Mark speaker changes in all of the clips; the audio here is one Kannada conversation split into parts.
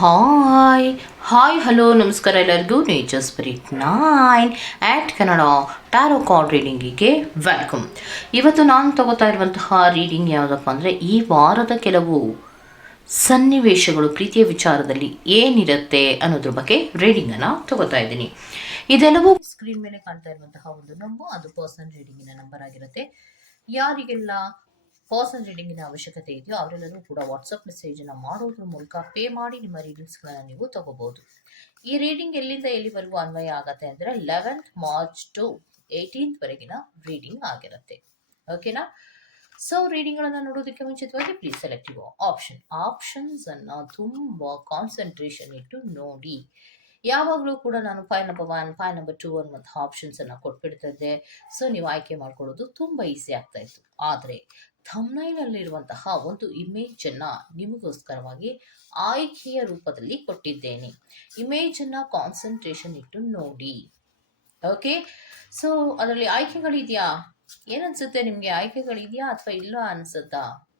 Speaker 1: ಹಾಯ್ ಹಾಯ್ ಹಲೋ ನಮಸ್ಕಾರ ಎಲ್ಲರಿಗೂ. Nature spirit nine at Kannada tarot card ರೀಡಿಂಗಿಗೆ welcome ಇವತ್ತು ನಾನು ತಗೋತಾ ಇರುವಂತಹ ರೀಡಿಂಗ್ ಯಾವುದಪ್ಪ ಅಂದರೆ, ಈ ವಾರದ ಕೆಲವು ಸನ್ನಿವೇಶಗಳು, ಪ್ರೀತಿಯ ವಿಚಾರದಲ್ಲಿ ಏನಿರುತ್ತೆ ಅನ್ನೋದ್ರ ಬಗ್ಗೆ ರೀಡಿಂಗನ್ನು ತಗೋತಾ ಇದ್ದೀನಿ. ಇದೆಲ್ಲವೂ ಸ್ಕ್ರೀನ್ ಮೇಲೆ ಕಾಣ್ತಾ ಇರುವಂತಹ ಒಂದು ನಂಬು ಅದು ಪರ್ಸನ್ ರೀಡಿಂಗಿನ ನಂಬರ್ ಆಗಿರುತ್ತೆ. ಯಾರಿಗೆಲ್ಲ ಪರ್ಸನಲ್ ರೀಡಿಂಗಿನ ಅವಶ್ಯಕತೆ ಇದೆಯೋ ಅವರೆಲ್ಲರೂ ಕೂಡ ವಾಟ್ಸಪ್ ಮೆಸೇಜನ್ನು ಮಾಡೋದ್ರ ಮೂಲಕ ಪೇ ಮಾಡಿ ನಿಮ್ಮ ರೀಡಿಂಗ್ಸ್ಗಳನ್ನು ನೀವು ತಗೋಬಹುದು. ಈ ರೀಡಿಂಗ್ ಎಲ್ಲಿಂದ ಎಲ್ಲಿವರೆಗೂ ಅನ್ವಯ ಆಗತ್ತೆ ಅಂದರೆ ಲೆವೆಂತ್ ಮಾರ್ಚ್ ಟು ಏಯ್ಟೀನ್ತ್ ವರೆಗಿನ ರೀಡಿಂಗ್ ಆಗಿರುತ್ತೆ. ಓಕೆನಾ ಸೊ ರೀಡಿಂಗ್ಗಳನ್ನು ನೋಡೋದಕ್ಕೆ ಮುಂಚಿತವಾಗಿ ಪ್ಲೀಸ್ ಸೆಲೆಕ್ಟಿವ್ ಆಪ್ಷನ್ ಆಪ್ಷನ್ಸ್ ಅನ್ನು ತುಂಬ ಕಾನ್ಸಂಟ್ರೇಷನ್ ಇಟ್ಟು ನೋಡಿ. ಯಾವಾಗಲೂ ಕೂಡ ನಾನು five number one five number two ಅನ್ನುವಂಥ ಆಪ್ಷನ್ಸನ್ನು ಕೊಟ್ಬಿಡ್ತಿದ್ದೆ. ಸೊ ನೀವು ಆಯ್ಕೆ ಮಾಡ್ಕೊಳ್ಳೋದು ತುಂಬ ಈಸಿ ಆಗ್ತಾ ಇತ್ತು. ಆದರೆ ಥಮ್ನೈಲಲ್ಲಿರುವಂತಹ ಒಂದು ಇಮೇಜನ್ನು ನಿಮಗೋಸ್ಕರವಾಗಿ ಆಯ್ಕೆಯ ರೂಪದಲ್ಲಿ ಕೊಟ್ಟಿದ್ದೇನೆ. ಇಮೇಜನ್ನು ಕಾನ್ಸಂಟ್ರೇಷನ್ ಇಟ್ಟು ನೋಡಿ. ಓಕೆ ಸೊ ಅದರಲ್ಲಿ ಆಯ್ಕೆಗಳಿದೆಯಾ? ಏನನ್ಸುತ್ತೆ ನಿಮಗೆ? ಆಯ್ಕೆಗಳಿದೆಯಾ ಅಥವಾ ಇಲ್ಲ ಅನಿಸುತ್ತಾ?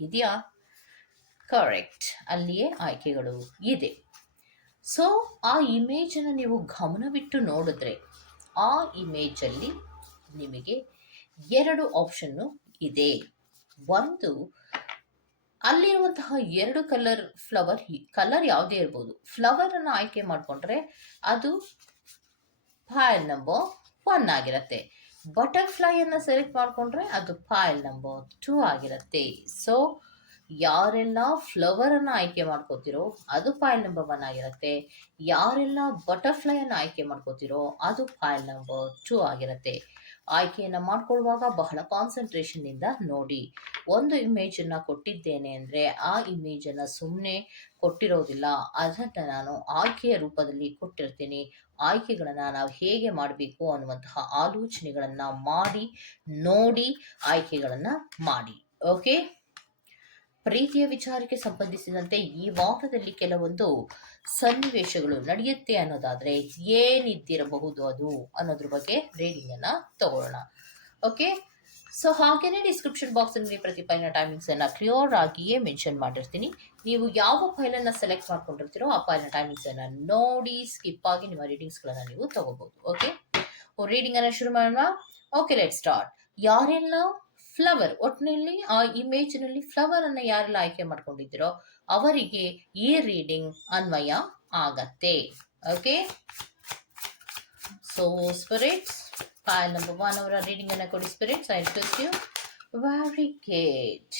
Speaker 1: ಇದೆಯಾ? ಕರೆಕ್ಟ್ ಅಲ್ಲಿಯೇ ಆಯ್ಕೆಗಳು ಇದೆ. ಸೊ ಆ ಇಮೇಜನ್ನು ನೀವು ಗಮನವಿಟ್ಟು ನೋಡಿದ್ರೆ ಆ ಇಮೇಜಲ್ಲಿ ನಿಮಗೆ ಎರಡು ಆಪ್ಷನ್ನು ಇದೆ. ಒಂದು, ಅಲ್ಲಿರುವಂತಹ ಎರಡು ಕಲರ್ ಫ್ಲವರ್ ಕಲರ್ ಯಾವುದೇ ಇರ್ಬೋದು. ಫ್ಲವರ್ ಅನ್ನು ಆಯ್ಕೆ ಮಾಡಿಕೊಂಡ್ರೆ ಅದು ಫೈಲ್ ನಂಬರ್ ಒನ್ ಆಗಿರುತ್ತೆ. ಬಟರ್ಫ್ಲೈ ಅನ್ನು ಸೆಲೆಕ್ಟ್ ಮಾಡಿಕೊಂಡ್ರೆ ಅದು ಫೈಲ್ ನಂಬರ್ ಟೂ ಆಗಿರುತ್ತೆ. ಸೊ ಯಾರೆಲ್ಲ ಫ್ಲವರ್ ಅನ್ನು ಆಯ್ಕೆ ಮಾಡ್ಕೋತಿರೋ ಅದು ಫೈಲ್ ನಂಬರ್ ಒನ್ ಆಗಿರುತ್ತೆ. ಯಾರೆಲ್ಲ ಬಟರ್ಫ್ಲೈ ಅನ್ನು ಆಯ್ಕೆ ಮಾಡ್ಕೋತಿರೋ ಅದು ಫೈಲ್ ನಂಬರ್ ಟೂ ಆಗಿರುತ್ತೆ. ಆಯ್ಕೆಯನ್ನು ಮಾಡ್ಕೊಳ್ಳುವಾಗ ಬಹಳ ಕಾನ್ಸಂಟ್ರೇಷನ್ ಇಂದ ನೋಡಿ. ಒಂದು ಇಮೇಜ್ ಅನ್ನ ಕೊಟ್ಟಿದ್ದೇನೆ ಅಂದ್ರೆ ಆ ಇಮೇಜ್ ಅನ್ನ ಸುಮ್ಮನೆ ಕೊಟ್ಟಿರೋದಿಲ್ಲ. ಅದನ್ನ ನಾನು ಆಯ್ಕೆಯ ರೂಪದಲ್ಲಿ ಕೊಟ್ಟಿರ್ತೀನಿ. ಆಯ್ಕೆಗಳನ್ನು ನಾವು ಹೇಗೆ ಮಾಡಬೇಕು ಅನ್ನುವಂತಹ ಆಲೋಚನೆಗಳನ್ನು ಮಾಡಿ, ನೋಡಿ ಆಯ್ಕೆಗಳನ್ನು ಮಾಡಿ. ಓಕೆ ಪ್ರೀತಿಯ ವಿಚಾರಕ್ಕೆ ಸಂಬಂಧಿಸಿದಂತೆ ಈ ವಾರದಲ್ಲಿ ಕೆಲವೊಂದು ಸನ್ನಿವೇಶಗಳು ನಡೆಯುತ್ತೆ ಅನ್ನೋದಾದ್ರೆ ಏನಿದ್ದಿರಬಹುದು ಅದು ಅನ್ನೋದ್ರ ಬಗ್ಗೆ ರೀಡಿಂಗ್ ಅನ್ನ ತಗೊಳ್ಳೋಣ. ಓಕೆ ಸೊ ಹಾಗೇನೆ ಡಿಸ್ಕ್ರಿಪ್ಷನ್ ಬಾಕ್ಸ್ ಅಲ್ಲಿ ಪ್ರತಿ ಫೈಲ್ನ ಟೈಮಿಂಗ್ಸ್ ಅನ್ನ ಕ್ಲಿಯರ್ ಆಗಿಯೇ ಮೆನ್ಷನ್ ಮಾಡಿರ್ತೀನಿ. ನೀವು ಯಾವ ಫೈಲ್ ಅನ್ನ ಸೆಲೆಕ್ಟ್ ಮಾಡ್ಕೊಂಡಿರ್ತೀರೋ ಆ ಫೈಲ್ನ ಟೈಮಿಂಗ್ಸ್ ಅನ್ನ ನೋಡಿ ಸ್ಕಿಪ್ ಆಗಿ ನಿಮ್ಮ ರೀಡಿಂಗ್ಸ್ ಗಳನ್ನ ನೀವು ತಗೋಬಹುದು. ಓಕೆ ರೀಡಿಂಗ್ ಅನ್ನ ಶುರು ಮಾಡೋಣ. ಓಕೆ ಲೆಟ್ ಸ್ಟಾರ್ಟ್ ಯಾರೆಲ್ಲ ಫ್ಲವರ್ ಒಟ್ಟಿನಲ್ಲಿ ಆ ಇಮೇಜ್ನಲ್ಲಿ ಫ್ಲವರ್ ಅನ್ನ ಯಾರೆಲ್ಲ ಆಯ್ಕೆ ಮಾಡ್ಕೊಂಡಿದ್ದೀರೋ ಅವರಿಗೆ ಈ ರೀಡಿಂಗ್ ಅನ್ವಯ ಆಗತ್ತೆ. Okay? So spirits file number one ಅವರ ರೀಡಿಂಗ್ ಅನ್ನ ಕೊಡಿ spirits I request you very great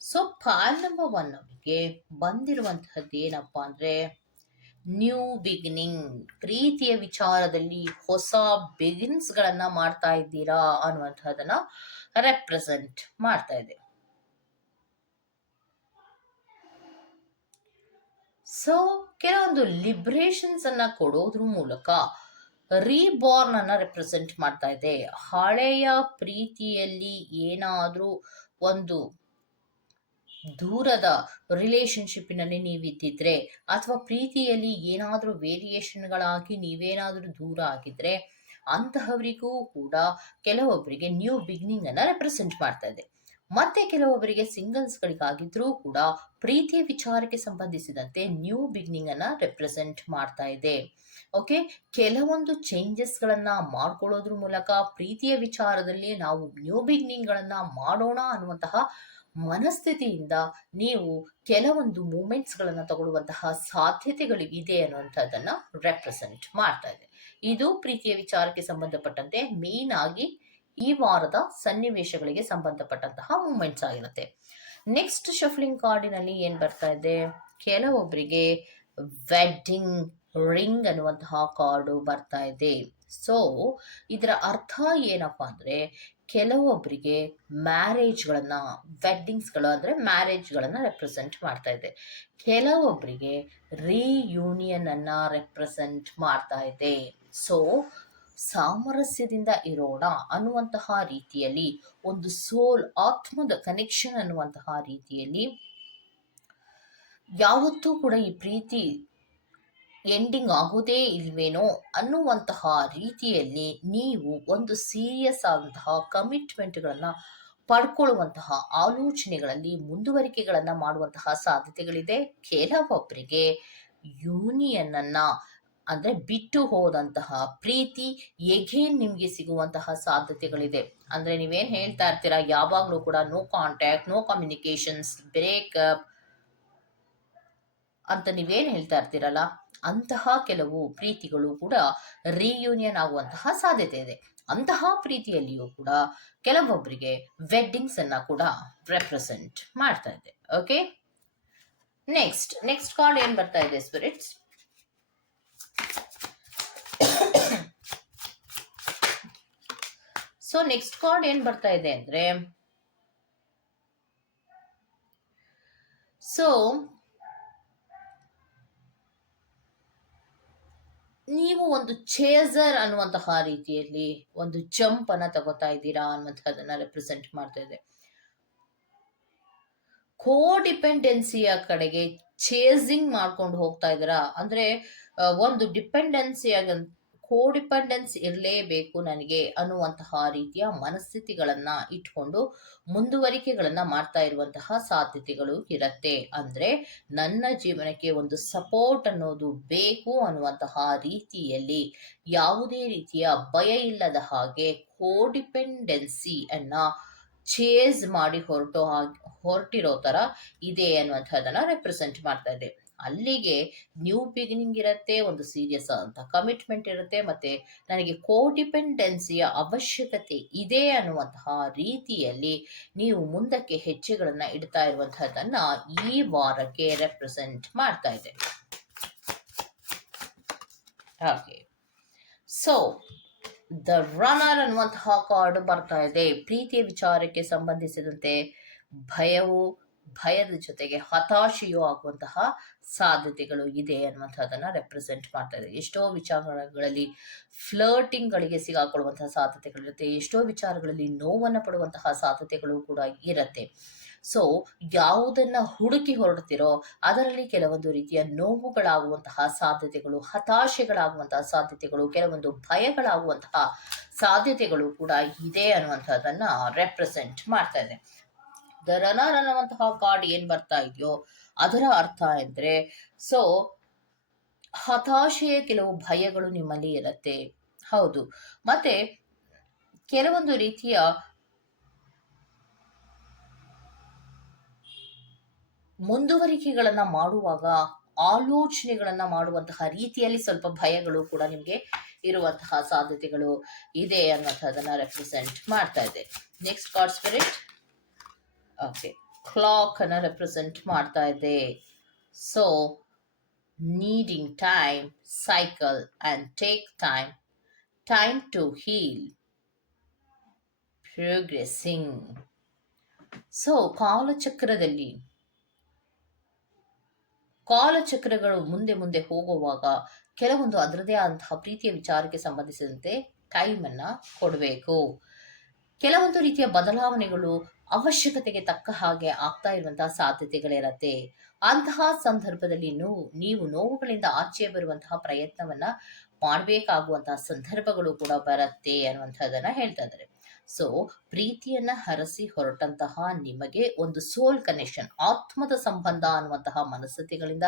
Speaker 1: so file number one ಅವರಿಗೆ ಬಂದಿರುವಂತಹದ್ದು ಏನಪ್ಪಾ ಅಂದ್ರೆ ನ್ಯೂ ಬಿಗಿನಿಂಗ್ ಪ್ರೀತಿಯ ವಿಚಾರದಲ್ಲಿ ಹೊಸ ಬಿಗಿನ್ಸ್ಗಳನ್ನು ಮಾಡ್ತಾ ಇದ್ದೀರಾ ಅನ್ನುವಂಥದ್ದನ್ನು ರೆಪ್ರೆಸೆಂಟ್ ಮಾಡ್ತಾ ಇದೆ. ಸೊ ಕೆಲವೊಂದು ಲಿಬ್ರೇಷನ್ಸ್ ಅನ್ನ ಕೊಡೋದ್ರ ಮೂಲಕ ರೀಬಾರ್ನ್ ಅನ್ನ ರೆಪ್ರೆಸೆಂಟ್ ಮಾಡ್ತಾ ಇದೆ. ಹಳೆಯ ಪ್ರೀತಿಯಲ್ಲಿ ಏನಾದರೂ ಒಂದು ದೂರದ ರಿಲೇಶನ್ಶಿಪ್ಪಿನಲ್ಲಿ ನೀವಿದ್ದಿದ್ರೆ ಅಥವಾ ಪ್ರೀತಿಯಲ್ಲಿ ಏನಾದರೂ ವೇರಿಯೇಷನ್ಗಳಾಗಿ ನೀವೇನಾದರೂ ದೂರ ಆಗಿದ್ರೆ ಅಂತಹವರಿಗೂ ಕೂಡ ಕೆಲವೊಬ್ಬರಿಗೆ ನ್ಯೂ ಬಿಗಿನಿಂಗ್ ಅನ್ನ ರೆಪ್ರೆಸೆಂಟ್ ಮಾಡ್ತಾ ಇದೆ. ಮತ್ತೆ ಕೆಲವೊಬ್ಬರಿಗೆ ಸಿಂಗಲ್ಸ್ಗಳಿಗಾಗಿದ್ರೂ ಕೂಡ ಪ್ರೀತಿಯ ವಿಚಾರಕ್ಕೆ ಸಂಬಂಧಿಸಿದಂತೆ ನ್ಯೂ ಬಿಗಿನಿಂಗ್ ಅನ್ನ ರೆಪ್ರೆಸೆಂಟ್ ಮಾಡ್ತಾ ಇದೆ. ಓಕೆ ಕೆಲವೊಂದು ಚೇಂಜಸ್ ಗಳನ್ನ ಮಾಡ್ಕೊಳ್ಳೋದ್ರ ಮೂಲಕ ಪ್ರೀತಿಯ ವಿಚಾರದಲ್ಲಿ ನಾವು ನ್ಯೂ ಬಿಗಿನಿಂಗ್ ಗಳನ್ನ ಮಾಡೋಣ ಅನ್ನುವಂತಹ ಮನಸ್ಥಿತಿಯಿಂದ ನೀವು ಕೆಲವೊಂದು ಮೂಮೆಂಟ್ಸ್ಗಳನ್ನು ತಗೊಳ್ಳುವಂತಹ ಸಾಧ್ಯತೆಗಳು ಇದೆ ಅನ್ನುವಂಥದ್ದನ್ನ ರೆಪ್ರೆಸೆಂಟ್ ಮಾಡ್ತಾ ಇದೆ. ಇದು ಪ್ರೀತಿಯ ವಿಚಾರಕ್ಕೆ ಸಂಬಂಧಪಟ್ಟಂತೆ ಮೇನ್ ಆಗಿ ಈ ವಾರದ ಸನ್ನಿವೇಶಗಳಿಗೆ ಸಂಬಂಧಪಟ್ಟಂತಹ ಮೂಮೆಂಟ್ಸ್ ಆಗಿರುತ್ತೆ. ನೆಕ್ಸ್ಟ್ ಶಫ್ಲಿಂಗ್ ಕಾರ್ಡಿನಲ್ಲಿ ಏನ್ ಬರ್ತಾ ಇದೆ? ಕೆಲವೊಬ್ಬರಿಗೆ ವೆಡ್ಡಿಂಗ್ ರಿಂಗ್ ಅನ್ನುವಂತಹ ಕಾರ್ಡು ಬರ್ತಾ ಇದೆ. ಸೊ ಇದರ ಅರ್ಥ ಏನಪ್ಪಾ ಅಂದ್ರೆ ಕೆಲವೊಬ್ಬರಿಗೆ ಮ್ಯಾರೇಜ್ಗಳನ್ನ ವೆಡ್ಡಿಂಗ್ಸ್ಗಳು ಅಂದರೆ ಮ್ಯಾರೇಜ್ಗಳನ್ನು ರೆಪ್ರೆಸೆಂಟ್ ಮಾಡ್ತಾ ಇದೆ. ಕೆಲವೊಬ್ಬರಿಗೆ ರೀಯೂನಿಯನ್ ಅನ್ನ ರೆಪ್ರೆಸೆಂಟ್ ಮಾಡ್ತಾ ಇದೆ. ಸೊ ಸಾಮರಸ್ಯದಿಂದ ಇರೋಣ ಅನ್ನುವಂತಹ ರೀತಿಯಲ್ಲಿ, ಒಂದು ಸೋಲ್ ಆತ್ಮದ ಕನೆಕ್ಷನ್ ಅನ್ನುವಂತಹ ರೀತಿಯಲ್ಲಿ ಯಾವತ್ತೂ ಕೂಡ ಈ ಪ್ರೀತಿ ಎಂಡಿಂಗ್ ಆಗೋದೇ ಇಲ್ವೇನೋ ಅನ್ನುವಂತಹ ರೀತಿಯಲ್ಲಿ ನೀವು ಒಂದು ಸೀರಿಯಸ್ ಆದಂತಹ ಕಮಿಟ್ಮೆಂಟ್ಗಳನ್ನು ಪಡ್ಕೊಳ್ಳುವಂತಹ ಆಲೋಚನೆಗಳಲ್ಲಿ ಮುಂದುವರಿಕೆಗಳನ್ನು ಮಾಡುವಂತಹ ಸಾಧ್ಯತೆಗಳಿದೆ. ಕೆಲವೊಬ್ಬರಿಗೆ ಯೂನಿಯನ್ ಅನ್ನ ಅಂದ್ರೆ ಬಿಟ್ಟು ಹೋದಂತಹ ಪ್ರೀತಿ ಎಗೇನ್ ನಿಮಗೆ ಸಿಗುವಂತಹ ಸಾಧ್ಯತೆಗಳಿದೆ. ಅಂದ್ರೆ ನೀವೇನು ಹೇಳ್ತಾ ಇರ್ತೀರಾ, ಯಾವಾಗಲೂ ಕೂಡ no contact no communications breakup ಅಂತ ನೀವೇನು ಹೇಳ್ತಾ ಇರ್ತೀರಲ್ಲ, ಅಂತಹ ಕೆಲವು ಪ್ರೀತಿಗಳು ಕೂಡ ರೀಯೂನಿಯನ್ ಆಗುವಂತಹ ಸಾಧ್ಯತೆ ಇದೆ. ಅಂತಹ ಪ್ರೀತಿಯಲ್ಲಿಯೂ ಕೂಡ ಕೆಲವೊಬ್ಬರಿಗೆ ವೆಡ್ಡಿಂಗ್ಸ್ ಅನ್ನ ಕೂಡ ರೆಪ್ರೆಸೆಂಟ್ ಮಾಡ್ತಾ ಇದೆ. ಓಕೆ ನೆಕ್ಸ್ಟ್ ನೆಕ್ಸ್ಟ್ ಕಾರ್ಡ್ ಏನ್ ಬರ್ತಾ ಇದೆ ಸ್ಪಿರಿಟ್ಸ್ ಸೊ ನೆಕ್ಸ್ಟ್ ಕಾರ್ಡ್ ಏನ್ ಬರ್ತಾ ಇದೆ ಅಂದ್ರೆ ಸೊ ನೀವು ಒಂದು ಚೇಸರ್ ಅನ್ನುವಂತಹ ರೀತಿಯಲ್ಲಿ ಒಂದು ಜಂಪ್ ಅನ್ನ ತಗೋತಾ ಇದ್ದೀರಾ ಅನ್ನುವಂಥದ್ದನ್ನ ರೆಪ್ರೆಸೆಂಟ್ ಮಾಡ್ತಾ ಇದೆ. ಕೋ ಡಿಪೆಂಡೆನ್ಸಿಯ ಕಡೆಗೆ ಚೇಸಿಂಗ್ ಮಾಡ್ಕೊಂಡು ಹೋಗ್ತಾ ಇದ್ದೀರಾ ಅಂದ್ರೆ ಒಂದು ಡಿಪೆಂಡೆನ್ಸಿ ಕೋ ಡಿಪೆಂಡೆನ್ಸ್ ಇರಲೇಬೇಕು ನನಗೆ ಅನ್ನುವಂತಹ ರೀತಿಯ ಮನಸ್ಥಿತಿಗಳನ್ನ ಇಟ್ಕೊಂಡು ಮುಂದುವರಿಕೆಗಳನ್ನ ಮಾಡ್ತಾ ಇರುವಂತಹ ಸಾಧ್ಯತೆಗಳು ಇರತ್ತೆ. ಅಂದ್ರೆ ನನ್ನ ಜೀವನಕ್ಕೆ ಒಂದು ಸಪೋರ್ಟ್ ಅನ್ನೋದು ಬೇಕು ಅನ್ನುವಂತಹ ರೀತಿಯಲ್ಲಿ ಯಾವುದೇ ರೀತಿಯ ಭಯ ಇಲ್ಲದ ಹಾಗೆ ಕೋಡಿಪೆಂಡೆನ್ಸಿ ಅನ್ನ ಚೇಸ್ ಮಾಡಿ ಹೊರಟೋ ಹೊರಟಿರೋ ತರ ಇದೆ ಅನ್ನುವಂಥದ್ದನ್ನ ರೆಪ್ರೆಸೆಂಟ್ ಮಾಡ್ತಾ ಇದೆ ಅಲ್ಲಿಗೆ ನ್ಯೂ ಬಿಗಿನಿಂಗ್ ಇರುತ್ತೆ, ಒಂದು ಸೀರಿಯಸ್ ಅಂತ ಕಮಿಟ್ಮೆಂಟ್ ಇರುತ್ತೆ, ಮತ್ತೆ ನನಗೆ ಕೋಡಿಪೆಂಡೆನ್ಸಿಯ ಅವಶ್ಯಕತೆ ಇದೆ ಅನ್ನುವಂತಹ ರೀತಿಯಲ್ಲಿ ನೀವು ಮುಂದಕ್ಕೆ ಹೆಜ್ಜೆಗಳನ್ನ ಇಡ್ತಾ ಇರುವಂತಹದನ್ನ ಈ ವಾರಕ್ಕೆ ರೆಪ್ರೆಸೆಂಟ್ ಮಾಡ್ತಾ ಇದೆ ಹಾಗೆ. ಸೊ ದ ರನರ್ ಅನ್ನುವಂತಹ ಕಾರ್ಡ್ ಬರ್ತಾ ಇದೆ. ಪ್ರೀತಿಯ ವಿಚಾರಕ್ಕೆ ಸಂಬಂಧಿಸಿದಂತೆ ಭಯವು ಭಯದ ಜೊತೆಗೆ ಹತಾಶೆಯೂ ಆಗುವಂತಹ ಸಾಧ್ಯತೆಗಳು ಇದೆ ಅನ್ನುವಂಥದ್ದನ್ನ ರೆಪ್ರೆಸೆಂಟ್ ಮಾಡ್ತಾ ಇದೆ. ಎಷ್ಟೋ ವಿಚಾರಗಳಲ್ಲಿ ಫ್ಲರ್ಟಿಂಗ್ಗಳಿಗೆ ಸಿಗಾಕೊಳ್ಳುವಂತಹ ಸಾಧ್ಯತೆಗಳಿರುತ್ತೆ ಎಷ್ಟೋ ವಿಚಾರಗಳಲ್ಲಿ ನೋವನ್ನು ಪಡುವಂತಹ ಸಾಧ್ಯತೆಗಳು ಕೂಡ ಇರುತ್ತೆ. ಸೊ ಯಾವುದನ್ನ ಹುಡುಕಿ ಹೊರಡ್ತಿರೋ ಅದರಲ್ಲಿ ಕೆಲವೊಂದು ರೀತಿಯ ನೋವುಗಳಾಗುವಂತಹ ಸಾಧ್ಯತೆಗಳು, ಹತಾಶೆಗಳಾಗುವಂತಹ ಸಾಧ್ಯತೆಗಳು, ಕೆಲವೊಂದು ಭಯಗಳಾಗುವಂತಹ ಸಾಧ್ಯತೆಗಳು ಕೂಡ ಇದೆ ಅನ್ನುವಂಥದ್ದನ್ನ ರೆಪ್ರೆಸೆಂಟ್ ಮಾಡ್ತಾ ಇದೆ. ದ ಅನ್ನುವಂತಹ ಕಾರ್ಡ್ ಏನ್ ಬರ್ತಾ ಇದೆಯೋ ಅದರ ಅರ್ಥ ಎಂದ್ರೆ ಸೊ ಹತಾಶೆಯ ಕೆಲವು ಭಯಗಳು ನಿಮ್ಮಲ್ಲಿ ಇರತ್ತೆ. ಹೌದು. ಮತ್ತೆ, ಕೆಲವೊಂದು ರೀತಿಯ ಮುಂದುವರಿಕೆಗಳನ್ನ ಮಾಡುವಾಗ, ಆಲೋಚನೆಗಳನ್ನ ಮಾಡುವಂತಹ ರೀತಿಯಲ್ಲಿ ಸ್ವಲ್ಪ ಭಯಗಳು ಕೂಡ ನಿಮಗೆ ಇರುವಂತಹ ಸಾಧ್ಯತೆಗಳು ಇದೆ ಅನ್ನೋದನ್ನ ರೆಪ್ರೆಸೆಂಟ್ ಮಾಡ್ತಾ ಇದೆ next card spirit okay clock ಅನ್ನ ರೆಪ್ರೆಸೆಂಟ್ ಮಾಡ್ತಾ ಇದೆ. So needing time cycle and take time time to heal progressing so ಕಾಲಚಕ್ರದಲ್ಲಿ ಕಾಲಚಕ್ರಗಳು ಮುಂದೆ ಮುಂದೆ ಹೋಗುವಾಗ ಕೆಲವೊಂದು ಅದರದೇ ಆದಂತಹ ಪ್ರೀತಿಯ ವಿಚಾರಕ್ಕೆ ಸಂಬಂಧಿಸಿದಂತೆ ಟೈಮ್ ಅನ್ನ ಕೊಡಬೇಕು. ಕೆಲವೊಂದು ರೀತಿಯ ಬದಲಾವಣೆಗಳು ಅವಶ್ಯಕತೆಗೆ ತಕ್ಕ ಹಾಗೆ ಆಗ್ತಾ ಇರುವಂತಹ ಸಾಧ್ಯತೆಗಳಿರತ್ತೆ ಅಂತಹ ಸಂದರ್ಭದಲ್ಲಿ ನೋವು ನೀವು ನೋವುಗಳಿಂದ ಆಚೆ ಬರುವಂತಹ ಪ್ರಯತ್ನವನ್ನ ಮಾಡಬೇಕಾಗುವಂತಹ ಸಂದರ್ಭಗಳು ಕೂಡ ಬರತ್ತೆ ಅನ್ನುವಂಥದ್ದನ್ನ ಹೇಳ್ತಾ ಇದ್ದಾರೆ. ಸೊ ಪ್ರೀತಿಯನ್ನ ಹರಸಿ ಹೊರಟಂತಹ ನಿಮಗೆ ಒಂದು ಸೋಲ್ ಕನೆಕ್ಷನ್ ಆತ್ಮದ ಸಂಬಂಧ ಅನ್ನುವಂತಹ ಮನಸ್ಥಿತಿಗಳಿಂದ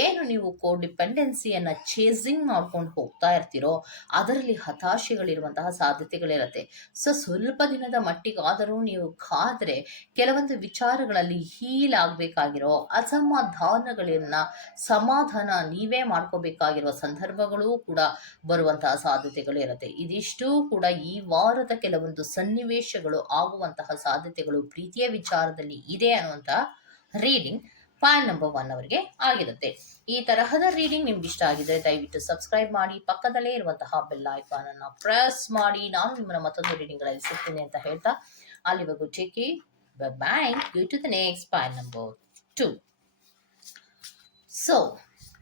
Speaker 1: ಏನು ನೀವು ಕೋ ಡಿಪೆಂಡೆನ್ಸಿಯನ್ನ ಚೇಸಿಂಗ್ ಮಾಡ್ಕೊಂಡು ಹೋಗ್ತಾ ಇರ್ತೀರೋ, ಅದರಲ್ಲಿ ಹತಾಶೆಗಳಿರುವಂತಹ ಸಾಧ್ಯತೆಗಳಿರತ್ತೆ. ಸೊ ಸ್ವಲ್ಪ ದಿನದ ಮಟ್ಟಿಗಾದರೂ ನೀವು ಕಾದ್ರೆ ಕೆಲವೊಂದು ವಿಚಾರಗಳಲ್ಲಿ ಹೀಲ್ ಆಗ್ಬೇಕಾಗಿರೋ ಅಸಮಾಧಾನಗಳನ್ನ ಸಮಾಧಾನ ನೀವೇ ಮಾಡ್ಕೋಬೇಕಾಗಿರುವ ಸಂದರ್ಭಗಳು ಕೂಡ ಬರುವಂತಹ ಸಾಧ್ಯತೆಗಳು ಇರುತ್ತೆ ಇದಿಷ್ಟು ಕೂಡ ಈ ವಾರದ ಕೆಲವೊಂದು ಸನ್ನಿವೇಶಗಳು ಆಗುವಂತಹ ಸಾಧ್ಯತೆಗಳು ಪ್ರೀತಿಯ ವಿಚಾರದಲ್ಲಿ ಇದೆ ಅನ್ನುವಂತಹ ರೀಡಿಂಗ್ ಪಾಯಿಂಟ್ ನಂಬರ್ ಒನ್ ಅವರಿಗೆ ಆಗಿರುತ್ತೆ. ಈ ತರಹದ ರೀಡಿಂಗ್ ನಿಮ್ಗೆ ಇಷ್ಟ ಆಗಿದ್ರೆ ದಯವಿಟ್ಟು ಸಬ್ಸ್ಕ್ರೈಬ್ ಮಾಡಿ, ಪಕ್ಕದಲ್ಲೇ ಇರುವಂತಹ ಬೆಲ್ ಐಕಾನ್ ಅನ್ನ ಪ್ರೆಸ್ ಮಾಡಿ, ನಾನು ನಿಮ್ಮನ್ನ ಮತ್ತೊಂದು ರೀಡಿಂಗ್ಗಳಲ್ಲಿ ಸಿಗ್ತೀನಿ ಅಂತ ಹೇಳ್ತಾ ಅಲ್ಲಿವರೆಗೂ take care bye you to the next point number two so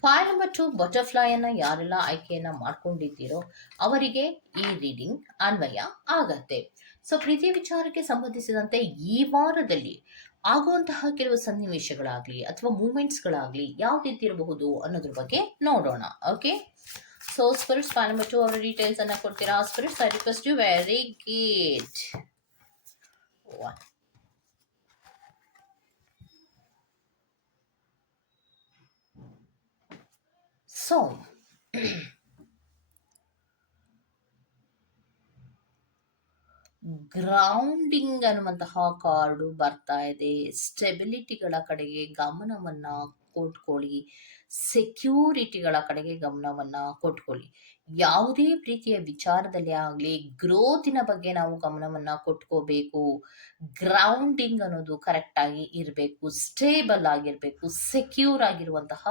Speaker 1: point number two ಬಟರ್ಫ್ಲೈಯನ್ನು ಯಾರೆಲ್ಲ ಆಯ್ಕೆಯನ್ನು ಮಾಡ್ಕೊಂಡಿದ್ದೀರೋ ಅವರಿಗೆ ಈ ರೀಡಿಂಗ್ ಅನ್ವಯ ಆಗತ್ತೆ. ಸೊ, ಪ್ರೀತಿ ವಿಚಾರಕ್ಕೆ ಸಂಬಂಧಿಸಿದಂತೆ ಈ ವಾರದಲ್ಲಿ ಆಗುವಂತಹ ಕೆಲವು ಸನ್ನಿವೇಶಗಳಾಗಲಿ ಅಥವಾ ಮೂಮೆಂಟ್ಸ್ಗಳಾಗ್ಲಿ ಯಾವ್ದಿದ್ದಿರಬಹುದು ಅನ್ನೋದ್ರ ಬಗ್ಗೆ ನೋಡೋಣ, okay? So, spirits file number two ಅವರ ಡೀಟೇಲ್ಸ್ ಅನ್ನ ಕೊಡ್ತೀರಾ? Spirits, I request you very great one. So, grounding ಅನ್ನುವಂತಹ ಕಾರ್ಡು ಬರ್ತಾ ಇದೆ. ಸ್ಟೆಬಿಲಿಟಿಗಳ ಕಡೆಗೆ ಗಮನವನ್ನ ಕೊಟ್ಕೊಳ್ಳಿ. ಸೆಕ್ಯೂರಿಟಿಗಳ ಕಡೆಗೆ ಗಮನವನ್ನ ಕೊಟ್ಕೊಳ್ಳಿ. ಯಾವುದೇ ಪ್ರೀತಿಯ ವಿಚಾರದಲ್ಲಿ ಆಗಲಿ ಗ್ರೋತಿನ ಬಗ್ಗೆ ನಾವು ಗಮನವನ್ನ ಕೊಟ್ಕೋಬೇಕು. ಗ್ರೌಂಡಿಂಗ್ ಅನ್ನೋದು ಕರೆಕ್ಟ್ ಆಗಿ ಇರಬೇಕು. ಸ್ಟೇಬಲ್ ಆಗಿರಬೇಕು. ಸೆಕ್ಯೂರ್ ಆಗಿರುವಂತಹ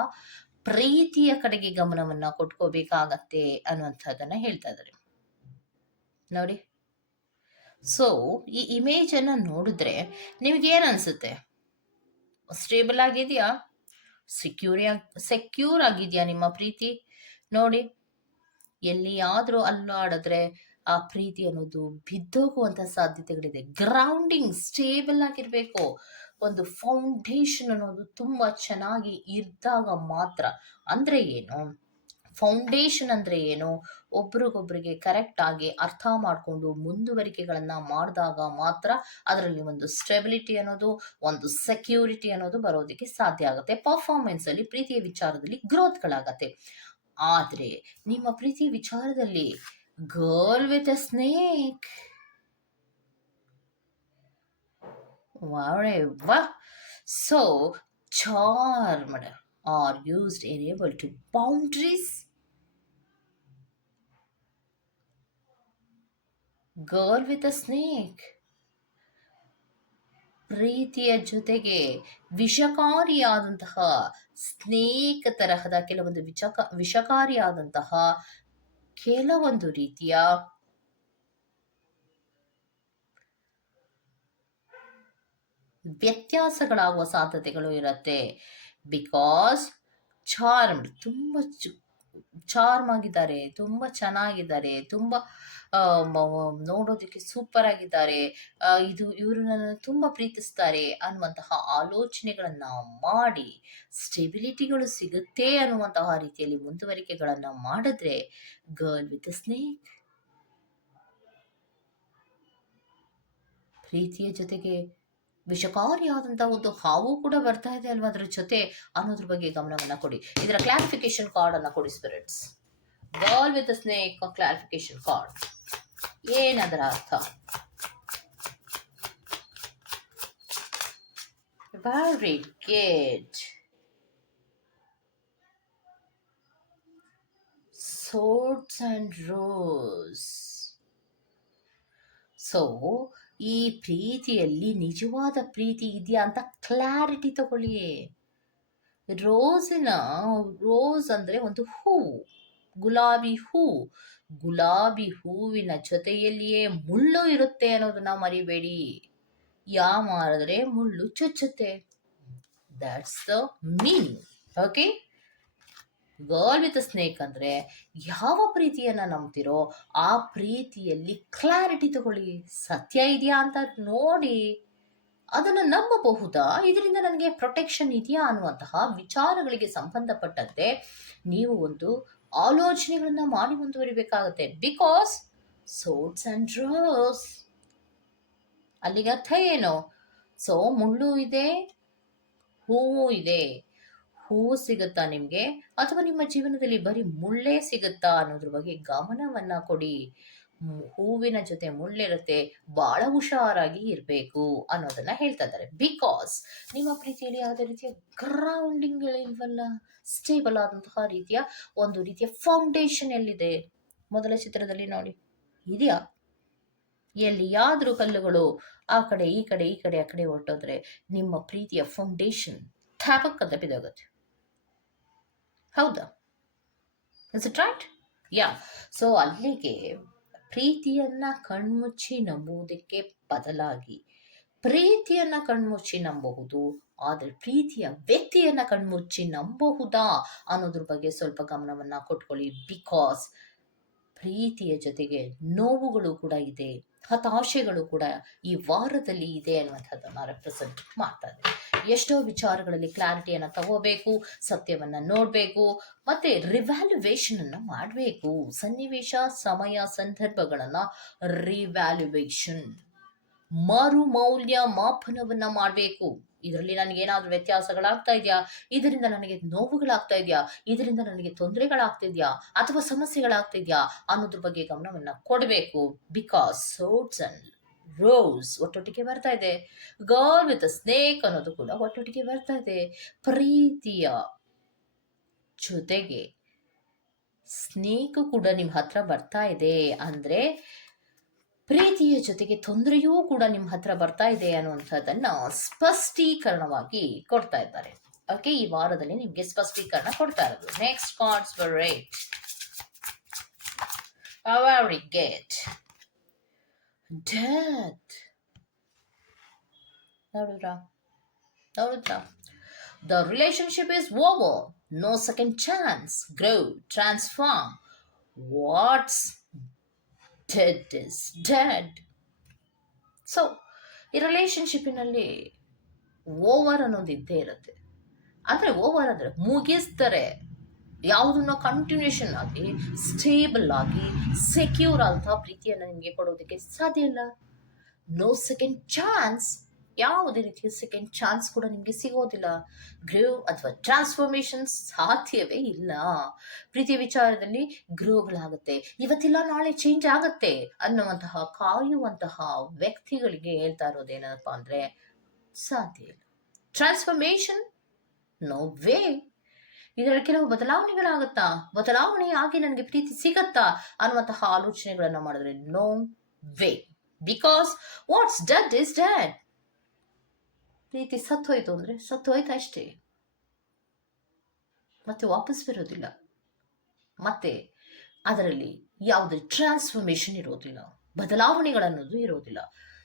Speaker 1: ಪ್ರೀತಿಯ ಕಡೆಗೆ ಗಮನವನ್ನ ಕೊಟ್ಕೋಬೇಕಾಗತ್ತೆ ಅನ್ನುವಂಥದ್ದನ್ನ ಹೇಳ್ತಾ ಇದ್ದಾರೆ. ನೋಡಿ. ಸೊ ಈ ಇಮೇಜ್ ಅನ್ನ ನೋಡಿದ್ರೆ ನಿಮ್ಗೆ ಏನ್ ಅನ್ಸುತ್ತೆ? ಸ್ಟೇಬಲ್ ಆಗಿದೆಯಾ? ಸೆಕ್ಯೂರ್ ಸೆಕ್ಯೂರ್ ಆಗಿದೆಯಾ ನಿಮ್ಮ ಪ್ರೀತಿ? ನೋಡಿ. ಎಲ್ಲಿಯಾದ್ರೂ ಅಲ್ಲಾಡಿದ್ರೆ ಆ ಪ್ರೀತಿ ಅನ್ನೋದು ಬಿದ್ದೋಗುವಂತ ಸಾಧ್ಯತೆಗಳಿದೆ. ಗ್ರೌಂಡಿಂಗ್ ಸ್ಟೇಬಲ್ ಆಗಿರ್ಬೇಕು. ಒಂದು ಫೌಂಡೇಶನ್ ಅನ್ನೋದು ತುಂಬ ಚೆನ್ನಾಗಿ ಇದ್ದಾಗ ಮಾತ್ರ. ಅಂದ್ರೆ ಏನು? ಫೌಂಡೇಶನ್ ಅಂದ್ರೆ ಏನು? ಒಬ್ರಿಗೊಬ್ರಿಗೆ ಕರೆಕ್ಟ್ ಆಗಿ ಅರ್ಥ ಮಾಡಿಕೊಂಡು ಮುಂದುವರಿಕೆಗಳನ್ನು ಮಾಡಿದಾಗ ಮಾತ್ರ ಅದರಲ್ಲಿ ಒಂದು ಸ್ಟೆಬಿಲಿಟಿ ಅನ್ನೋದು, ಒಂದು ಸೆಕ್ಯೂರಿಟಿ ಅನ್ನೋದು ಬರೋದಕ್ಕೆ ಸಾಧ್ಯ ಆಗುತ್ತೆ. ಪರ್ಫಾರ್ಮೆನ್ಸಲ್ಲಿ ಪ್ರೀತಿಯ ವಿಚಾರದಲ್ಲಿ ಗ್ರೋತ್ಗಳಾಗತ್ತೆ ಆದರೆ ನಿಮ್ಮ ಪ್ರೀತಿ ವಿಚಾರದಲ್ಲಿ ಗರ್ಲ್ ವಿತ್ ಅ ಸ್ನೇಕ್ ವಾ. So charmed are used enable to boundaries. Girl with a snake ಪ್ರೀತಿಯ ಜೊತೆಗೆ ವಿಷಕಾರಿಯಾದಂತಹ ಸ್ನೇಕ್ ತರಹದ ಕೆಲವೊಂದು ವಿಚಕ, ವಿಷಕಾರಿಯಾದಂತಹ ಕೆಲವೊಂದು ರೀತಿಯ ವ್ಯತ್ಯಾಸಗಳಾಗುವ ಸಾಧ್ಯತೆಗಳು ಇರುತ್ತೆ. ಬಿಕಾಸ್ ಚಾರ್ಮ್ಡ್ ತುಂಬ ಚಾರ್ಮ್ ಆಗಿದ್ದಾರೆ, ತುಂಬ ಚೆನ್ನಾಗಿದ್ದಾರೆ, ತುಂಬ ನೋಡೋದಕ್ಕೆ ಸೂಪರ್ ಆಗಿದ್ದಾರೆ. ಇದು, ಇವರು ನನ್ನ ತುಂಬ ಪ್ರೀತಿಸ್ತಾರೆ ಅನ್ನುವಂತಹ ಆಲೋಚನೆಗಳನ್ನು ಮಾಡಿ ಸ್ಟೆಬಿಲಿಟಿಗಳು ಸಿಗುತ್ತೆ ಅನ್ನುವಂತಹ ರೀತಿಯಲ್ಲಿ ಮುಂದುವರಿಕೆಗಳನ್ನು ಮಾಡಿದ್ರೆ ಗರ್ಲ್ ವಿತ್ ಸ್ನೇಕ್ ಪ್ರೀತಿಯ ಜೊತೆಗೆ ವಿಷಕಾರಿಯಾದಂತಹ ಒಂದು ಹಾವು ಕೂಡ ಬರ್ತಾ ಇದೆ ಅಲ್ವಾ ಅದರ ಜೊತೆ ಅನ್ನೋದ್ರ ಬಗ್ಗೆ ಗಮನವನ್ನ ಕೊಡಿ. ಇದರ ಕ್ಲಾರಿಫಿಕೇಶನ್ ಕಾರ್ಡ್ ಅನ್ನ ಕೊಡಿ spirits girl with snake clarification card ಏನದರ ಅರ್ಥ? Very good swords and rose so ಈ ಪ್ರೀತಿಯಲ್ಲಿ ನಿಜವಾದ ಪ್ರೀತಿ ಇದೆಯಾ ಅಂತ ಕ್ಲಾರಿಟಿ ತಗೊಳ್ಳಿ. ರೋಸಿನ, ರೋಸ್ ಅಂದ್ರೆ ಒಂದು ಹೂವು ಗುಲಾಬಿ ಹೂ. ಗುಲಾಬಿ ಹೂವಿನ ಜೊತೆಯಲ್ಲಿಯೇ ಮುಳ್ಳು ಇರುತ್ತೆ ಅನ್ನೋದನ್ನ ಮರಿಬೇಡಿ. ಯಾ ಮಾರಿದ್ರೆ ಮುಳ್ಳು ಚುಚ್ಚುತ್ತೆ. That's the mean okay girl with snake ಅಂದ್ರೆ ಯಾವ ಪ್ರೀತಿಯನ್ನು ನಂಬ್ತಿರೋ ಆ ಪ್ರೀತಿಯಲ್ಲಿ ಕ್ಲಾರಿಟಿ ತಗೊಳ್ಳಿ. ಸತ್ಯ ಇದೆಯಾ ಅಂತ ನೋಡಿ. ಅದನ್ನು ನಂಬಬಹುದಾ? ಇದರಿಂದ ನನಗೆ ಪ್ರೊಟೆಕ್ಷನ್ ಇದೆಯಾ ಅನ್ನುವಂತಹ ವಿಚಾರಗಳಿಗೆ ಸಂಬಂಧಪಟ್ಟಂತೆ ನೀವು ಒಂದು ಆಲೋಚನೆಗಳನ್ನ ಮಾಡಿ ಮುಂದುವರಿಬೇಕಾಗುತ್ತೆ. ಬಿಕಾಸ್ ಸೋಟ್ಸ್ ಅಂಡ್ ಡ್ರೋಸ್ ಅಲ್ಲಿಗೆ ಅರ್ಥ ಏನು? ಸೊ ಮುಳ್ಳು ಇದೆ, ಹೂವು ಇದೆ. ಹೂವು ಸಿಗುತ್ತಾ ನಿಮಗೆ? ಅಥವಾ ನಿಮ್ಮ ಜೀವನದಲ್ಲಿ ಬರೀ ಮುಳ್ಳೇ ಸಿಗುತ್ತಾ ಅನ್ನೋದ್ರ ಬಗ್ಗೆ ಗಮನವನ್ನ ಕೊಡಿ. ಹೂವಿನ ಜೊತೆ ಮುಳ್ಳಿರುತ್ತೆ ಬಹಳ ಹುಷಾರಾಗಿ ಇರಬೇಕು ಅನ್ನೋದನ್ನ ಹೇಳ್ತಾ ಇದ್ದಾರೆ. ಬಿಕಾಸ್ ನಿಮ್ಮ ಪ್ರೀತಿಯಲ್ಲಿ ಯಾವುದೇ ರೀತಿಯ ಗ್ರೌಂಡಿಂಗ್ ಇಲ್ವಲ್ಲ? ಸ್ಟೇಬಲ್ ಆದಂತಹ ರೀತಿಯ ಒಂದು ರೀತಿಯ ಫೌಂಡೇಶನ್ ಎಲ್ಲಿದೆ? ಮೊದಲ ಚಿತ್ರದಲ್ಲಿ ನೋಡಿ. ಇದೆಯಾ? ಎಲ್ಲಿಯಾದರೂ ಕಲ್ಲುಗಳು ಆ ಕಡೆ, ಈ ಕಡೆ ಈ ಕಡೆ, ಆ ಕಡೆ ಹೊರಟೋದ್ರೆ ನಿಮ್ಮ ಪ್ರೀತಿಯ ಫೌಂಡೇಶನ್ ಥ್ಯಾಪಕ್ ಅಂತ ಹೌದಾ. Is it right yeah so ಅಲ್ಲಿಗೆ ಪ್ರೀತಿಯನ್ನ ಕಣ್ಮುಚ್ಚಿ ನಂಬುವುದಕ್ಕೆ ಬದಲಾಗಿ ಪ್ರೀತಿಯನ್ನ ಕಣ್ಮುಚ್ಚಿ ನಂಬಬಹುದು ಆದರೆ ಪ್ರೀತಿಯ ವ್ಯಕ್ತಿಯನ್ನ ಕಣ್ಮುಚ್ಚಿ ನಂಬಬಹುದಾ ಅನ್ನೋದ್ರ ಬಗ್ಗೆ ಸ್ವಲ್ಪ ಗಮನವನ್ನು ಕೊಟ್ಕೊಳ್ಳಿ ಬಿಕಾಸ್ ಪ್ರೀತಿಯ ಜೊತೆಗೆ ನೋವುಗಳು ಕೂಡ ಇದೆ. ಹತಾಶೆಗಳು ಕೂಡ ಈ ವಾರದಲ್ಲಿ ಇದೆ ಅನ್ನುವಂಥದ್ದನ್ನ ರೆಪ್ರೆಸೆಂಟ್ ಮಾಡ್ತಾ ಇದೆ. ಎಷ್ಟೋ ವಿಚಾರಗಳಲ್ಲಿ ಕ್ಲಾರಿಟಿಯನ್ನು ತಗೋಬೇಕು, ಸತ್ಯವನ್ನು ನೋಡಬೇಕು, ಮತ್ತೆ ರಿವ್ಯಾಲ್ಯುವೇಷನ್ ಅನ್ನು ಮಾಡಬೇಕು. ಸನ್ನಿವೇಶ, ಸಮಯ, ಸಂದರ್ಭಗಳನ್ನ ರಿವ್ಯಾಲ್ಯುವೇಷನ್ ಮರು ಮೌಲ್ಯ ಮಾಪನವನ್ನು ಮಾಡಬೇಕು. ಇದರಲ್ಲಿ ನನಗೆ ಏನಾದರೂ ವ್ಯತ್ಯಾಸಗಳಾಗ್ತಾ ಇದೆಯಾ? ಇದರಿಂದ ನನಗೆ ನೋವುಗಳಾಗ್ತಾ ಇದೆಯಾ? ಇದರಿಂದ ನನಗೆ ತೊಂದರೆಗಳಾಗ್ತಿದ್ಯಾ ಅಥವಾ ಸಮಸ್ಯೆಗಳಾಗ್ತಿದ್ಯಾ ಅನ್ನೋದ್ರ ಬಗ್ಗೆ ಗಮನವನ್ನ ಕೊಡಬೇಕು. ಬಿಕಾಸ್ ಸೋಟ್ಸ್ ಅಂಡ್ ರೋಸ್ ಒಟ್ಟೊಟ್ಟಿಗೆ ಬರ್ತಾ ಇದೆ. ಗರ್ಲ್ ವಿತ್ ಸ್ನೇಕ್ ಅನ್ನೋದು ಕೂಡ ಒಟ್ಟೊಟ್ಟಿಗೆ ಬರ್ತಾ ಇದೆ. ಪ್ರೀತಿಯ ಜೊತೆಗೆ ಸ್ನೇಕ್ ಕೂಡ ನಿಮ್ಮ ಹತ್ರ ಬರ್ತಾ ಇದೆ. ಅಂದ್ರೆ ಪ್ರೀತಿಯ ಜೊತೆಗೆ ತೊಂದರೆಯೂ ಕೂಡ ನಿಮ್ಮ ಹತ್ರ ಬರ್ತಾ ಇದೆ ಅನ್ನುವಂಥದ್ದನ್ನ ಸ್ಪಷ್ಟೀಕರಣವಾಗಿ ಕೊಡ್ತಾ ಇದ್ದಾರೆ. ಓಕೆ ಈ ವಾರದಲ್ಲಿ ನಿಮಗೆ ಸ್ಪಷ್ಟೀಕರಣ ಕೊಡ್ತಾ ಇರೋದು. Next cards rate very get death the relationship is over no second chance grow transform what's dead is dead so ಈ ರಿಲೇಶನ್ಶಿಪ್ಪಿನಲ್ಲಿ ಓವರ್ ಅನ್ನೋದು ಇದ್ದೇ ಇರುತ್ತೆ. ಅಂದರೆ ಓವರ್ ಅಂದರೆ ಮುಗಿಸ್ತಾರೆ. ಯಾವುದನ್ನ ಕಂಟಿನ್ಯೂಷನ್ ಆಗಿ ಸ್ಟೇಬಲ್ ಆಗಿ ಸೆಕ್ಯೂರ್ ಆದಂತಹ ಪ್ರೀತಿಯನ್ನು ನಿಮಗೆ ಕೊಡೋದಕ್ಕೆ ಸಾಧ್ಯ ಇಲ್ಲ. ನೋ ಸೆಕೆಂಡ್ ಚಾನ್ಸ್ ಯಾವುದೇ ರೀತಿಯ ಸೆಕೆಂಡ್ ಚಾನ್ಸ್ ಕೂಡ ನಿಮಗೆ ಸಿಗೋದಿಲ್ಲ. ಗ್ರೋ ಅಥವಾ ಟ್ರಾನ್ಸ್ಫಾರ್ಮೇಶನ್ ಸಾಧ್ಯವೇ ಇಲ್ಲ. ಪ್ರೀತಿ ವಿಚಾರದಲ್ಲಿ ಗ್ರೋಗಳಾಗುತ್ತೆ ಇವತ್ತಿಲ್ಲ, ನಾಳೆ ಚೇಂಜ್ ಆಗುತ್ತೆ ಅನ್ನುವಂತಹ, ಕಾಯುವಂತಹ ವ್ಯಕ್ತಿಗಳಿಗೆ ಹೇಳ್ತಾ ಇರೋದೇನಪ್ಪ ಅಂದ್ರೆ, ಸಾಧ್ಯ ಇಲ್ಲ. ಟ್ರಾನ್ಸ್ಫಾರ್ಮೇಶನ್ ನೋ ವೇ ಇದರಲ್ಲಿ ಕೆಲವು ಬದಲಾವಣೆಗಳಾಗುತ್ತಾ? ಬದಲಾವಣೆ ಆಗಿ ನನಗೆ ಪ್ರೀತಿ ಸಿಗತ್ತಾ? ಅನ್ನುವಂತಹ ಆಲೋಚನೆಗಳನ್ನು ಮಾಡಿದ್ರೆ no way because what's dead is dead ಪ್ರೀತಿ ಸತ್ತೋಯ್ತು ಅಂದ್ರೆ ಸತ್ತೋಯ್ತು ಅಷ್ಟೇ. ಮತ್ತೆ ವಾಪಸ್ ಬರೋದಿಲ್ಲ. ಮತ್ತೆ ಅದರಲ್ಲಿ ಯಾವುದೇ ಟ್ರಾನ್ಸ್ಫಾರ್ಮೇಶನ್ ಇರೋದಿಲ್ಲ. ಬದಲಾವಣೆಗಳನ್ನೋದು ಇರೋದಿಲ್ಲ.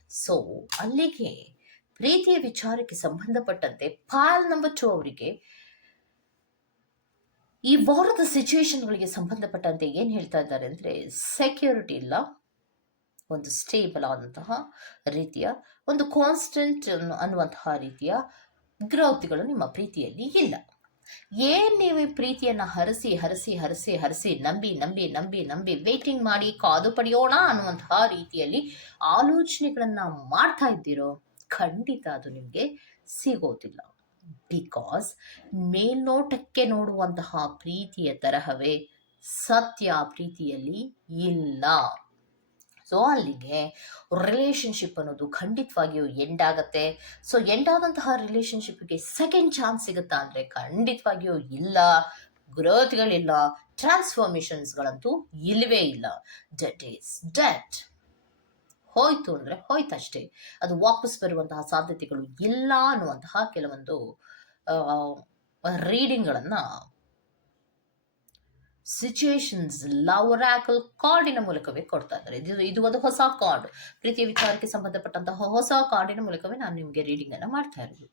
Speaker 1: ಸೊ ಅಲ್ಲಿಗೆ ಪ್ರೀತಿಯ ವಿಚಾರಕ್ಕೆ ಸಂಬಂಧಪಟ್ಟಂತೆ ಪಾಲ್ ನಂಬರ್ ಟು ಅವರಿಗೆ ಈ ವಾರದ ಸಿಚುವೇಶನ್ಗಳಿಗೆ ಸಂಬಂಧಪಟ್ಟಂತೆ ಏನು ಹೇಳ್ತಾ ಇದ್ದಾರೆ ಅಂದರೆ ಸೆಕ್ಯೂರಿಟಿ ಇಲ್ಲ. ಒಂದು ಸ್ಟೇಬಲ್ ಆದಂತಹ ರೀತಿಯ ಒಂದು ಕಾನ್ಸ್ಟೆಂಟ್ ಅನ್ನುವಂತಹ ರೀತಿಯ ಗ್ರೌತಿಗಳು ನಿಮ್ಮ ಪ್ರೀತಿಯಲ್ಲಿ ಇಲ್ಲ. ಏನ್ ನೀವು ಪ್ರೀತಿಯನ್ನ ಹರಸಿ ಹರಸಿ ಹರಸಿ ಹರಸಿ, ನಂಬಿ ನಂಬಿ ನಂಬಿ ನಂಬಿ ವೇಟಿಂಗ್ ಮಾಡಿ ಕಾದು ಪಡೆಯೋಣ ಅನ್ನುವಂತಹ ರೀತಿಯಲ್ಲಿ ಆಲೋಚನೆಗಳನ್ನ ಮಾಡ್ತಾ ಇದ್ದೀರೋ, ಖಂಡಿತ ಅದು ನಿಮಗೆ ಸಿಗೋದಿಲ್ಲ. ಬಿಕಾಸ್ ಮೇಲ್ನೋಟಕ್ಕೆ ನೋಡುವಂತಹ ಪ್ರೀತಿಯ ತರಹವೇ ಸತ್ಯ ಪ್ರೀತಿಯಲ್ಲಿ ಇಲ್ಲ. ಸೊ ಅಲ್ಲಿಗೆ ರಿಲೇಶನ್ಶಿಪ್ ಅನ್ನೋದು ಖಂಡಿತವಾಗಿಯೂ ಎಂಡ್ ಆಗುತ್ತೆ. ಸೊ ಎಂಡ್ ಆದಂತಹ ರಿಲೇಶನ್ಶಿಪ್ಗೆ ಸೆಕೆಂಡ್ ಚಾನ್ಸ್ ಸಿಗುತ್ತಾ ಅಂದರೆ ಖಂಡಿತವಾಗಿಯೂ ಇಲ್ಲ. ಗ್ರೋತ್ಗಳಿಲ್ಲ ಟ್ರಾನ್ಸ್ಫಾರ್ಮೇಷನ್ಸ್ಗಳಂತೂ ಇಲ್ಲವೇ ಇಲ್ಲ. ಡೆಟ್ ಈಸ್ ಡೆಟ್ ಹೋಯ್ತು ಅಂದರೆ ಹೋಯ್ತಷ್ಟೇ. ಅದು ವಾಪಸ್ ಬರುವಂತಹ ಸಾಧ್ಯತೆಗಳು ಇಲ್ಲ ಅನ್ನುವಂತಹ ಕೆಲವೊಂದು ರೀಡಿಂಗ್ಗಳನ್ನು ಸಿಚುಯೇಷನ್ಸ್ ರ್ಯಾಕಲ್ ಕಾರ್ಡಿನ ಮೂಲಕವೇ ಕೊಡ್ತಾ ಇದ್ದಾರೆ. ಇದು ಇದು ಒಂದು ಹೊಸ ಕಾರ್ಡ್ ಪ್ರೀತಿಯ ವಿಚಾರಕ್ಕೆ ಸಂಬಂಧಪಟ್ಟಂತಹ ಹೊಸ ಕಾರ್ಡಿನ ಮೂಲಕವೇ ನಾನು ನಿಮಗೆ ರೀಡಿಂಗ್ ಅನ್ನು ಮಾಡ್ತಾ ಇರೋದು.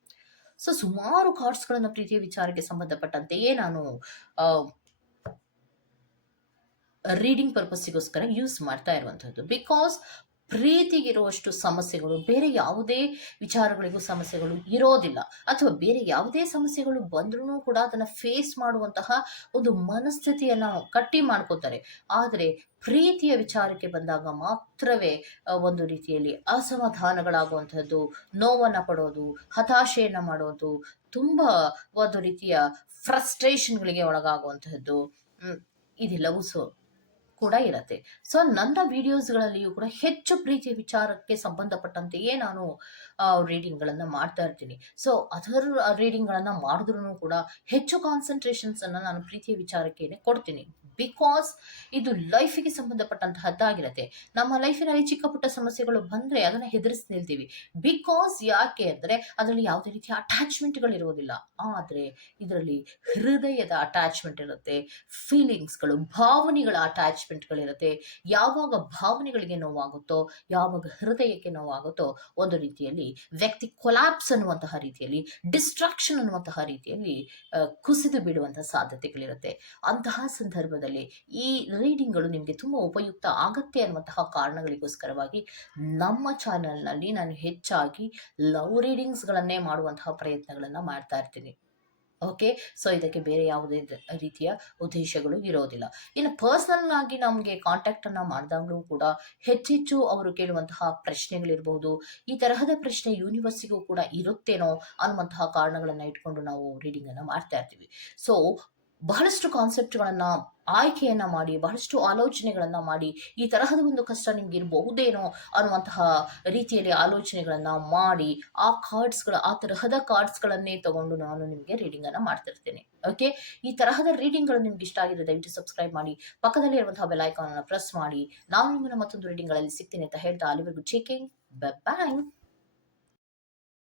Speaker 1: ಸೊ ಸುಮಾರು ಕಾರ್ಡ್ಸ್ಗಳನ್ನು ಪ್ರೀತಿಯ ವಿಚಾರಕ್ಕೆ ಸಂಬಂಧಪಟ್ಟಂತೆಯೇ ನಾನು ರೀಡಿಂಗ್ ಪರ್ಪಸ್ಗೋಸ್ಕರ ಯೂಸ್ ಮಾಡ್ತಾ ಇರುವಂಥದ್ದು ಬಿಕಾಸ್ ಪ್ರೀತಿಗಿರುವಷ್ಟು ಸಮಸ್ಯೆಗಳು, ಬೇರೆ ಯಾವುದೇ ವಿಚಾರಗಳಿಗೂ ಸಮಸ್ಯೆಗಳು ಇರೋದಿಲ್ಲ. ಅಥವಾ ಬೇರೆ ಯಾವುದೇ ಸಮಸ್ಯೆಗಳು ಬಂದ್ರೂ ಕೂಡ ಅದನ್ನು ಫೇಸ್ ಮಾಡುವಂತಹ ಒಂದು ಮನಸ್ಥಿತಿಯನ್ನು ಕಟ್ಟಿ ಮಾಡ್ಕೋತಾರೆ. ಆದರೆ ಪ್ರೀತಿಯ ವಿಚಾರಕ್ಕೆ ಬಂದಾಗ ಮಾತ್ರವೇ ಒಂದು ರೀತಿಯಲ್ಲಿ ಅಸಮಾಧಾನಗಳಾಗುವಂಥದ್ದು ನೋವನ್ನು ಪಡೋದು, ಹತಾಶೆಯನ್ನು ಮಾಡೋದು, ತುಂಬ ಒಂದು ರೀತಿಯ ಫ್ರಸ್ಟ್ರೇಷನ್ಗಳಿಗೆ ಒಳಗಾಗುವಂತಹದ್ದು ಇದೆಲ್ಲವೂ ಸೊ ಕೂಡ ಇರತ್ತೆ. ಸೊ ನನ್ನ ವಿಡಿಯೋಸ್ಗಳಲ್ಲಿಯೂ ಕೂಡ ಹೆಚ್ಚು ಪ್ರೀತಿ ವಿಚಾರಕ್ಕೆ ಸಂಬಂಧಪಟ್ಟಂತೆಯೇ ನಾನು ರೀಡಿಂಗ್ಗಳನ್ನು ಮಾಡ್ತಾ ಇರ್ತೀನಿ. ಸೊ ಅದರ ರೀಡಿಂಗ್ಗಳನ್ನು ಮಾಡಿದ್ರು ಕೂಡ ಹೆಚ್ಚು ಕಾನ್ಸಂಟ್ರೇಷನ್ಸನ್ನು ನಾನು ಪ್ರೀತಿಯ ವಿಚಾರಕ್ಕೆ ಕೊಡ್ತೀನಿ. ಬಿಕಾಸ್ ಇದು ಲೈಫಿಗೆ ಸಂಬಂಧಪಟ್ಟಂತಹದ್ದಾಗಿರುತ್ತೆ. ನಮ್ಮ ಲೈಫಿನಲ್ಲಿ ಚಿಕ್ಕ ಪುಟ್ಟ ಸಮಸ್ಯೆಗಳು ಬಂದರೆ ಅದನ್ನು ಹೆದರಿಸಿ ನಿಲ್ತೀವಿ. ಬಿಕಾಸ್ ಯಾಕೆ ಅಂದರೆ ಅದರಲ್ಲಿ ಯಾವುದೇ ರೀತಿಯ ಅಟ್ಯಾಚ್ಮೆಂಟ್ಗಳು ಇರೋದಿಲ್ಲ ಆದರೆ ಇದರಲ್ಲಿ ಹೃದಯದ ಅಟ್ಯಾಚ್ಮೆಂಟ್ ಇರುತ್ತೆ ಫೀಲಿಂಗ್ಸ್ಗಳು ಭಾವನೆಗಳ ಅಟ್ಯಾಚ್ಮೆಂಟ್ಗಳಿರುತ್ತೆ ಯಾವಾಗ ಭಾವನೆಗಳಿಗೆ ನೋವಾಗುತ್ತೋ, ಯಾವಾಗ ಹೃದಯಕ್ಕೆ ನೋವಾಗುತ್ತೋ, ಒಂದು ರೀತಿಯಲ್ಲಿ ವ್ಯಕ್ತಿ ಕೊಲಾಪ್ಸ್ ಅನ್ನುವಂತಹ ರೀತಿಯಲ್ಲಿ ಡಿಸ್ಟ್ರಾಕ್ಷನ್ ಅನ್ನುವಂತಹ ರೀತಿಯಲ್ಲಿ ಕುಸಿದು ಬಿಡುವಂತಹ ಸಾಧ್ಯತೆಗಳಿರುತ್ತೆ. ಅಂತಹ ಸಂದರ್ಭದಲ್ಲಿ ಈ ರೀಡಿಂಗ್ಗಳು ನಿಮಗೆ ತುಂಬ ಉಪಯುಕ್ತ ಆಗತ್ತೆ ಅನ್ನುವಂತಹ ಕಾರಣಗಳಿಗೋಸ್ಕರವಾಗಿ ನಮ್ಮ ಚಾನೆಲ್ನಲ್ಲಿ ನಾನು ಹೆಚ್ಚಾಗಿ ಲವ್ ರೀಡಿಂಗ್ಸ್ಗಳನ್ನೇ ಮಾಡುವಂತಹ ಪ್ರಯತ್ನಗಳನ್ನು ಮಾಡ್ತಾ ಇರ್ತೀನಿ. ಓಕೆ ಸೊ ಇದಕ್ಕೆ ಬೇರೆ ಯಾವುದೇ ರೀತಿಯ ಉದ್ದೇಶಗಳು ಇರೋದಿಲ್ಲ. ಇನ್ನು ಪರ್ಸನಲ್ ಆಗಿ ನಮಗೆ ಕಾಂಟ್ಯಾಕ್ಟನ್ನು ಮಾಡಿದಾಗಲೂ ಕೂಡ ಹೆಚ್ಚೆಚ್ಚು ಅವರು ಕೇಳುವಂತಹ ಪ್ರಶ್ನೆಗಳಿರಬಹುದು ಈ ತರಹದ ಪ್ರಶ್ನೆ ಯೂನಿವರ್ಸಿಗೂ ಕೂಡ ಇರುತ್ತೇನೋ ಅನ್ನುವಂತಹ ಕಾರಣಗಳನ್ನು ಇಟ್ಕೊಂಡು ನಾವು ರೀಡಿಂಗ್ ಅನ್ನ ಮಾಡ್ತಾ ಇರ್ತೀವಿ. ಸೊ ಬಹಳಷ್ಟು ಕಾನ್ಸೆಪ್ಟ್ಗಳನ್ನ ಆಯ್ಕೆಯನ್ನ ಮಾಡಿ, ಬಹಳಷ್ಟು ಆಲೋಚನೆಗಳನ್ನ ಮಾಡಿ, ಈ ತರಹದ ಒಂದು ಕಷ್ಟ ನಿಮ್ಗೆ ಇರಬಹುದೇನೋ ಅನ್ನುವಂತಹ ರೀತಿಯಲ್ಲಿ ಆಲೋಚನೆಗಳನ್ನ ಮಾಡಿ, ಆ ಕಾರ್ಡ್ಸ್ಗಳ ಆ ತರಹದ ಕಾರ್ಡ್ಸ್ಗಳನ್ನೇ ತಗೊಂಡು ನಾನು ನಿಮಗೆ ರೀಡಿಂಗ್ ಅನ್ನ ಮಾಡ್ತಿರ್ತೇನೆ. ಓಕೆ ಈ ತರಹದ ರೀಡಿಂಗ್ಗಳು ನಿಮ್ಗೆ ಇಷ್ಟ ಆಗಿದೆ ದಯವಿಟ್ಟು ಸಬ್ಸ್ಕ್ರೈಬ್ ಮಾಡಿ, ಪಕ್ಕದಲ್ಲಿ ಇರುವಂತಹ ಬೆಲ್ ಐಕಾನ್ ಅನ್ನು ಪ್ರೆಸ್ ಮಾಡಿ, ನಾನು ನಿಮ್ಮನ್ನ ಮತ್ತೊಂದು ರೀಡಿಂಗ್ಗಳಲ್ಲಿ ಸಿಗ್ತೇನೆ ಅಂತ ಹೇಳ್ತಾ ಅಲ್ಲಿವರೆಗೂ ಚೇಕಿಂಗ್ ಬಾಯ್